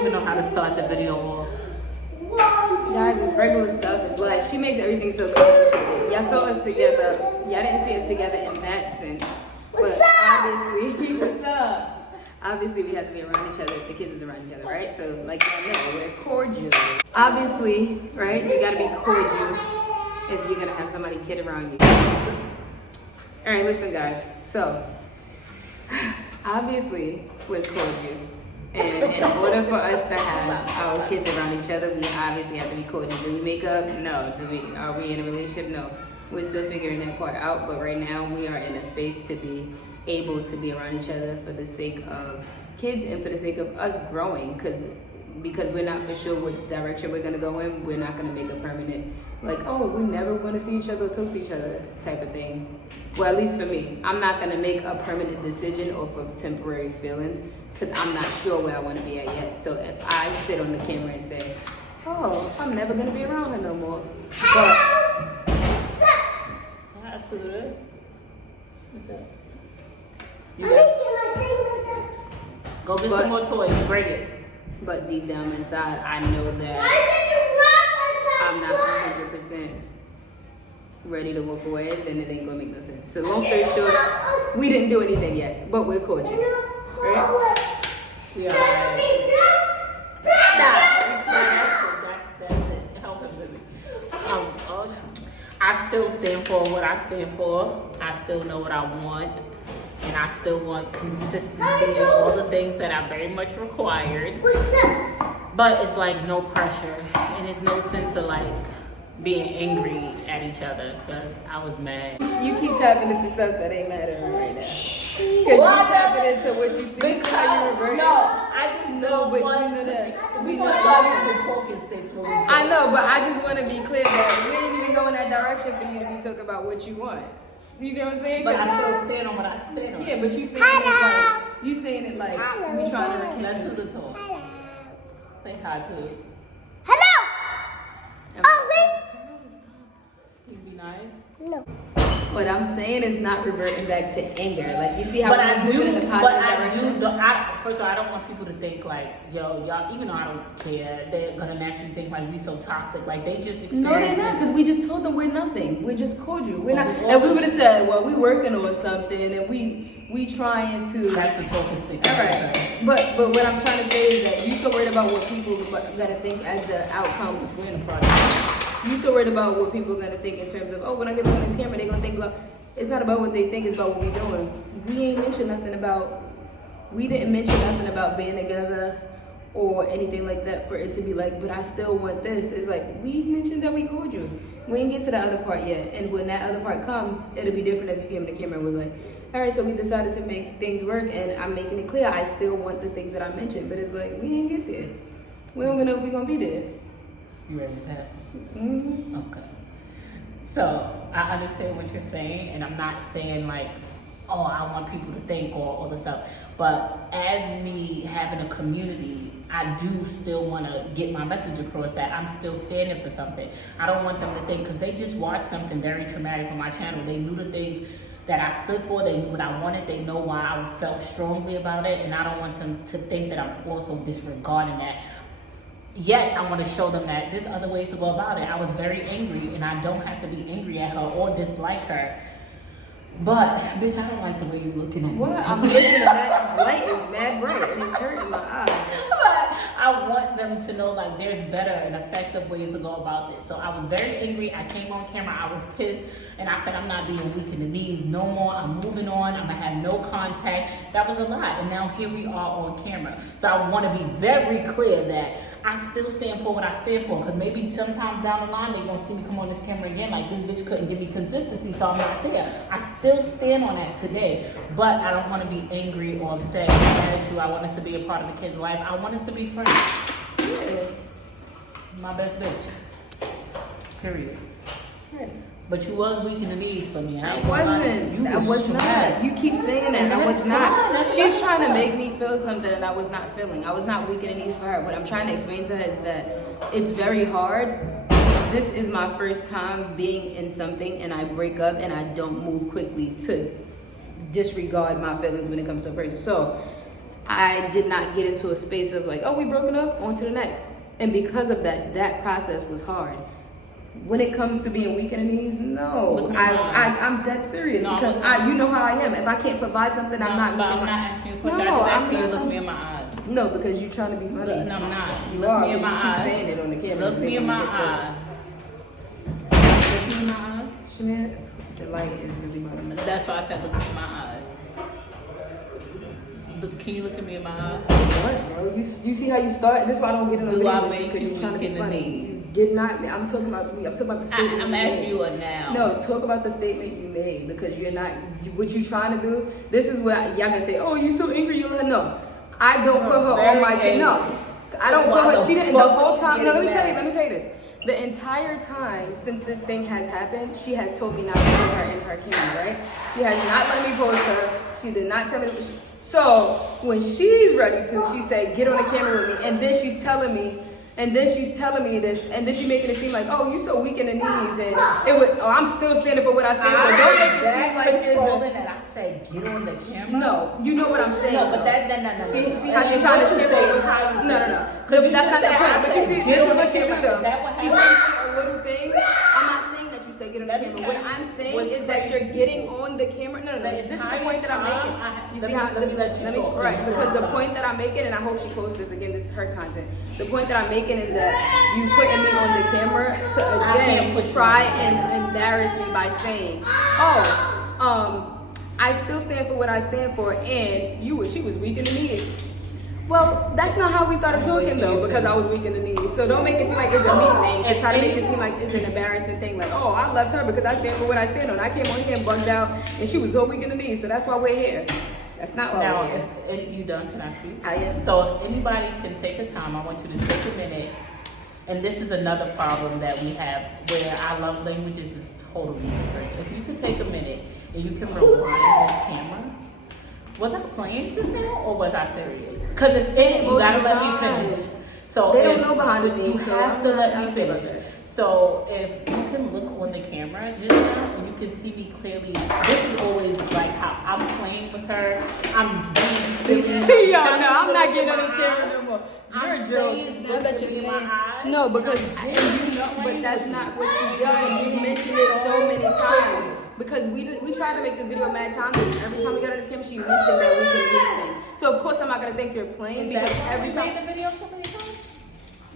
even know how to start the video off. Guys, it's regular stuff. It's life. She makes everything so complicated. Y'all saw us together. Y'all didn't see us together in that sense. But obviously, what's up? Obviously, we have to be around each other if the kids is around each other, right? So, like y'all know, we're cordial. Obviously, right? You gotta be cordial if you're gonna have somebody kid around you. So, all right, listen, guys. So, obviously, we're cordial. And in order for us to have our kids around each other, we obviously have to be cordial. Do we make up? No. Are we in a relationship? No. We're still figuring that part out, but right now we are in a space to be able to be around each other for the sake of kids and for the sake of us growing, because we're not for sure what direction we're gonna go in. We're not gonna make a permanent, like, oh, we're never gonna see each other or talk to each other type of thing. Well, at least for me, I'm not gonna make a permanent decision off of temporary feelings because I'm not sure where I want to be at yet. So if I sit on the camera and say, oh, I'm never gonna be around her no more, but That's good. what's up? Go get some more toys, bring it. But deep down inside, I know that I'm not 100% ready to walk away, then it ain't gonna make no sense. So long story short, we didn't do anything yet, but we're cordial, right? Yeah. That's it. It helps me. I still stand for what I stand for. I still know what I want. And I still want consistency and all the things that I very much required. But it's like no pressure. And it's no sense of like being angry at each other because I was mad. You keep tapping into stuff that ain't mattering right now. Because you tapping into what you see. Because how you revert. No, I just know, but you know that. We just started to talking sticks when we talk. I know, but I just want to be clear that we ain't even going that direction for you to be talking about what you want. You get what I'm saying? But I still stand on what I stand on. Yeah, but you saying it like we trying to rekindle. Let to the talk. Say hi to us. Hello. Can you be nice? No. What I'm saying is not reverting back to anger. Like, you see how I we're moving in the positive direction? First of all, I don't want people to think like, yo, y'all, even though I don't care, they're gonna naturally think like we so toxic. Like, they just experience. No, they're not, because we just told them we're nothing. We're just cordial. We're not. And we would have said, well, we working on something and we trying to. That's the talking stick. All right. But what I'm trying to say is that you so worried about what people are gonna think as the outcome. We're in a project. You so worried about what people are gonna think in terms of, oh, when I get on this camera, they're gonna think about. It's not about what they think, it's about what we're doing. We didn't mention nothing about being together or anything like that for it to be like, but I still want this. It's like, we mentioned that we called you. We didn't get to the other part yet. And when that other part come, it'll be different if you came to the camera and was like, all right, so we decided to make things work and I'm making it clear I still want the things that I mentioned, but it's like, we didn't get there. We don't even know if we're gonna be there. You ready to pass it? Mm-hmm. Okay. So I understand what you're saying, and I'm not saying like, oh, I want people to think or all this stuff. But as me having a community, I do still want to get my message across that I'm still standing for something. I don't want them to think, because they just watched something very traumatic on my channel. They knew the things that I stood for. They knew what I wanted. They know why I felt strongly about it, and I don't want them to think that I'm also disregarding that. Yet, I want to show them that there's other ways to go about it. I was very angry, and I don't have to be angry at her or dislike her. But, bitch, I don't like the way you're looking at me. What? I'm looking at that light is mad bright, and it's hurting my eyes. But I want them to know, like, there's better and effective ways to go about this. So I was very angry. I came on camera. I was pissed, and I said, I'm not being weak in the knees no more. I'm moving on. I'm going to have no contact. That was a lie, and now here we are on camera. So I want to be very clear that I still stand for what I stand for, because maybe sometime down the line they're going to see me come on this camera again like, this bitch couldn't give me consistency, so I'm not there. I still stand on that today, but I don't want to be angry or upset or mad at you. I want us to be a part of the kid's life. I want us to be friends. Yeah. My best bitch. Period. Yeah. But you was weak in the knees for me. I wasn't. I was not. You keep saying that. I was not. She's trying to make me feel something that I was not feeling. I was not weak in the knees for her. What I'm trying to explain to her is that it's very hard. This is my first time being in something and I break up and I don't move quickly to disregard my feelings when it comes to a person. So I did not get into a space of like, oh, we broken up, on to the next. And because of that, that process was hard. When it comes to being weak in the knees, no, I'm dead serious, because you know how I am. If I can't provide something, I'm not. But I'm not asking you a question. I just asked you to look me in my eyes. No, because you're trying to be funny. No, I'm not. You look are, me in my you eyes. keep saying it on the camera. Look me in my eyes. Look me in my eyes. Shanette, the light is really bothering me. That's why I said look me in my eyes. Can you look at me in my eyes? What, bro? You see how you start? This is why I don't get in the video with you, because you're trying to be funny. Did not. I'm talking about the statement. I'm asking you a now. No, talk about the statement you made, because you're not. What you trying to do? This is what y'all gonna say. Oh, you so angry. You let her know. I don't put her on my camera. No, I don't put her. She didn't the whole time. No, let me tell you this. The entire time since this thing has happened, she has told me not to put her in her camera. Right? She has not let me post her. She did not tell me. So when she's ready to, she said, "Get on the camera with me," and then she's telling me. And then she's telling me this, and then she's making it seem like, oh, you so weak in the knees, and it would. Oh, I'm still standing for what I stand for. Don't make it seem like this. That I say, get on the camera. No, you know what I'm saying. No, but no. See how she's trying to skip over. No. That's not the point. But you see, this is what she do though. She brings me a little thing. I'm not saying that you say get on the camera. What I'm saying is that you're getting on the camera. No. This is the point that I'm making. You see how? Let me right, because the point that I'm making, and I hope she posts this again. This is her content. The point that I'm making is that you putting me on the camera to again try and embarrass me by saying, I still stand for what I stand for, and she was weak in the knees. Well, that's not how we started talking though, because I was weak in the knees. So don't make it seem like it's a me thing, to try to make it seem like it's an embarrassing thing, like, oh, I left her because I stand for what I stand on. I came on here and bugged out, and she was so weak in the knees, so that's why we're here. That's not why we're here. Now, if you done, can I speak? I am. So if anybody can take the time, I want you to take a minute. And this is another problem that we have, where our love languages is totally different. If you could take a minute and you can rewind this camera. Was I playing just now, or was I serious? Because if saying you gotta let me finish. So they don't know behind the scenes. You have to let me finish. So if you can look on the camera just now and you can see me clearly, this is always like how I'm playing with her. I'm being silly. Yo, no, I'm not getting on this camera no more. You're a joke. Now that you're saying no, because you know, but that's not what you done. You mentioned it so many times. Because we tried to make this video mad times, and every time we got on this camera, she mentioned that we can do this thing. So of course I'm not gonna think you're playing, because every time. You made the video so many times?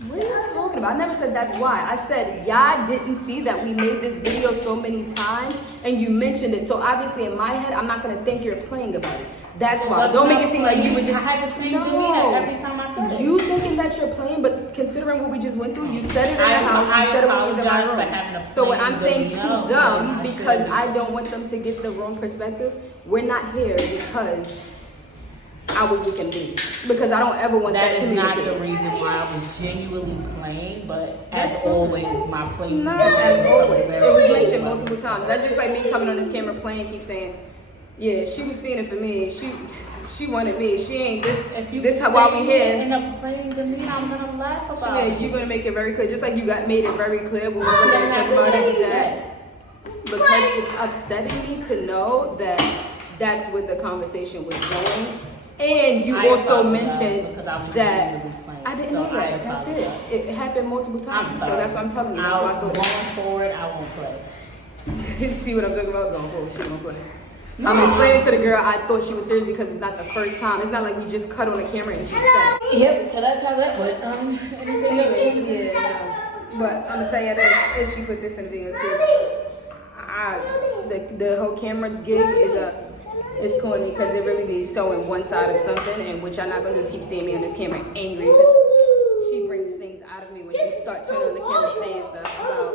What are you talking about? I never said that's why. I said y'all didn't see that we made this video so many times, and you mentioned it. So obviously in my head, I'm not gonna think you're playing about it. That's why. Don't make it seem like you were just. I had the same demeanor every time I said it. You thinking that you're playing, but considering what we just went through, you said it in the house. You said it when we was in my room. So what I'm saying to them, because I don't want them to get the wrong perspective, we're not here because I was weak in these. Because I don't ever want that. That is not the reason why I was genuinely playing, but as always, my play. Not as always. It was mentioned multiple times. That's just like me coming on this camera playing, keep saying, yeah, she was feeling for me. She wanted me. She ain't this. This how why we here. End up playing the me. I'm gonna laugh about it. You're gonna make it very clear, just like you made it very clear when we were talking about it. Because it's upsetting me to know that that's where the conversation was going, and you also mentioned that I didn't know that. That's it. It happened multiple times, so that's what I'm telling you. That's why going forward, I won't play. See what I'm talking about? Going forward, she won't play. I'm explaining to the girl I thought she was serious because it's not the first time. It's not like we just cut on the camera and she said. Yep, so that's how that went. But I'm gonna tell you that if she put this in the video too, the whole camera gig is corny because it really be showing one side of something, and which y'all not gonna just keep seeing me on this camera angry because she brings things out of me when she starts turning on the camera saying stuff about.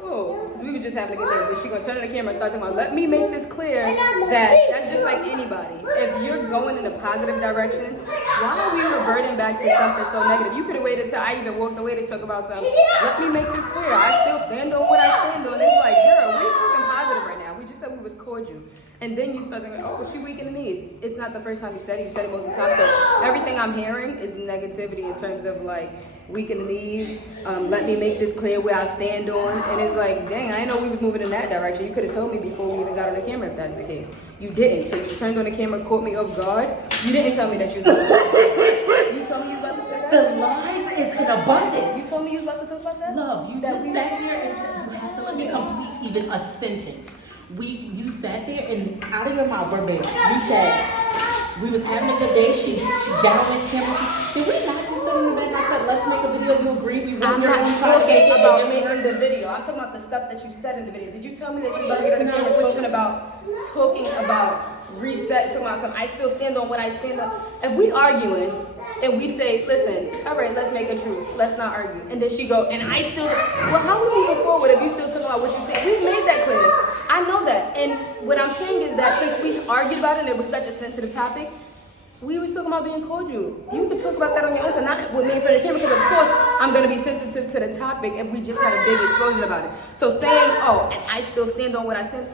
Because we were just having a good day, but she's gonna turn on the camera and start talking about, let me make this clear that that's just like anybody. If you're going in a positive direction, why are we reverting back to something so negative? You could have waited till I even walked away to talk about something. Let me make this clear. I still stand on what I stand on. It's like, girl, we're talking positive right now. We just said we was cordial. And then you start saying, oh, was she weak in the knees? It's not the first time you said it. You said it multiple times. So everything I'm hearing is negativity in terms of like weak in the knees. Let me make this clear where I stand on. And it's like, dang, I didn't know we was moving in that direction. You could have told me before we even got on the camera if that's the case. You didn't. So you turned on the camera, caught me off guard. You didn't tell me that you was about to say that. You told me you was about to say that? The lies is in abundance. You told me you was about to talk about that? Love, you That just we- sat there and said, you have to let me complete even a sentence. You sat there and out of your mouth verbatim, you said, we was having a good day, she got on this camera, did we not just sit in the bed and I said, let's make a video, you agree, we I'm wrote your not own talking topic, about and making the video. I'm talking about the stuff that you said in the video. Did you tell me that you about to get on the camera talking about reset, talking about something? I still stand on what I stand on. If we arguing and we say, listen, all right, let's make a truce. Let's not argue. And then she go, and I still, well, how are we moving forward if you still talking about what you said? We made that clear. I know that. And what I'm saying is that since we argued about it and it was such a sensitive topic, we were talking about being cordial. You could talk about that on your own time, not with me in front of the camera, because of course I'm going to be sensitive to the topic if we just had a big explosion about it. So saying, oh, and I still stand on what I stand,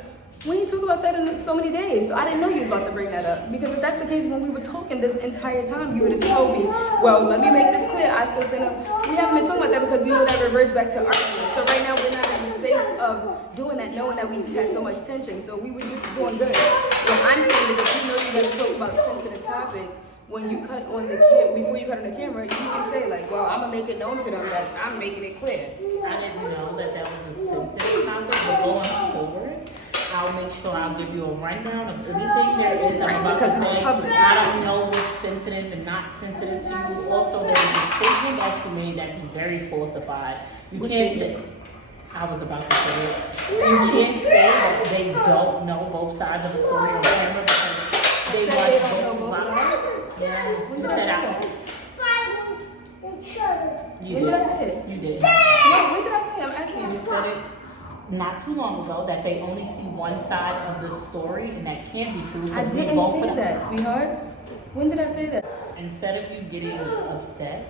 we didn't talk about that in so many days. So I didn't know you was about to bring that up. Because if that's the case, when we were talking this entire time, you would have told me, well, let me make this clear, I still stand on. We haven't been talking about that because we know that reverts back to argument. So right now we're not in the space of doing that, knowing that we just had so much tension. So we were just doing good. What I'm saying is that you know you're going to talk about sensitive topics. When you cut on the before you cut on the camera, you can say like, well, I'm going to make it known to them that I'm making it clear. I didn't know that was a sensitive topic, but going forward, I'll make sure I'll give you a rundown of anything there is I'm about to say. I don't know what's sensitive and not sensitive to you. Also, there is a statement that you made that's very falsified. You can't say, I was about to say it. You can't say that they don't know both sides of the story on camera because they watch both sides. Yes, you said that. When did I say it? You did. No, when did I say it? I'm asking you. You said it not too long ago that they only see one side of the story, and that can't be true. I didn't say that, sweetheart. When did I say that? Instead of you getting upset,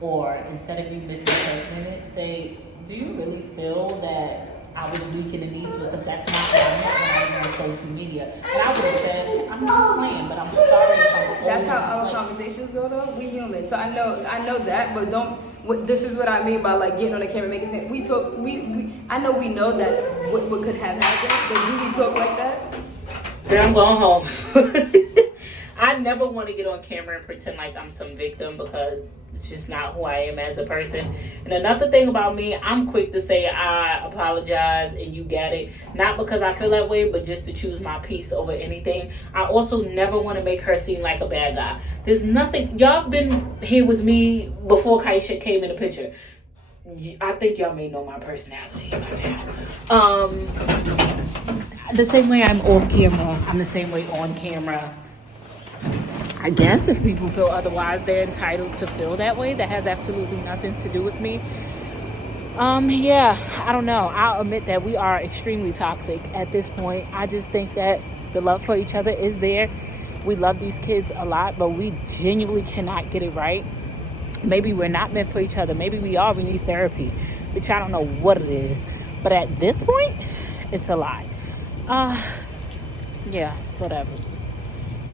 or instead of you misinterpreting it, say, do you really feel that I was weak in the knees? Because that's not what I meant when I was on social media. And I would have said, I'm just playing, but I'm sorry if I'm That's how our conversations go, though. We human, so I know that, but don't. This is what I mean by like getting on the camera, making sense. We talk. I know we know that what could have happened, but do we talk like that? Girl, I'm going home. I never want to get on camera and pretend like I'm some victim because it's just not who I am as a person. And another thing about me, I'm quick to say I apologize and you get it. Not because I feel that way, but just to choose my peace over anything. I also never want to make her seem like a bad guy. There's nothing. Y'all been here with me before Kaisha came in the picture. I think y'all may know my personality by now. The same way I'm off camera, I'm the same way on camera. I guess if people feel otherwise, they're entitled to feel that way. That has absolutely nothing to do with me. Yeah, I don't know. I'll admit that we are extremely toxic at this point. I just think that the love for each other is there. We love these kids a lot, but we genuinely cannot get it right. Maybe we're not meant for each other. Maybe we are. We need therapy, which I don't know what it is. But at this point, it's a lie. Yeah, whatever.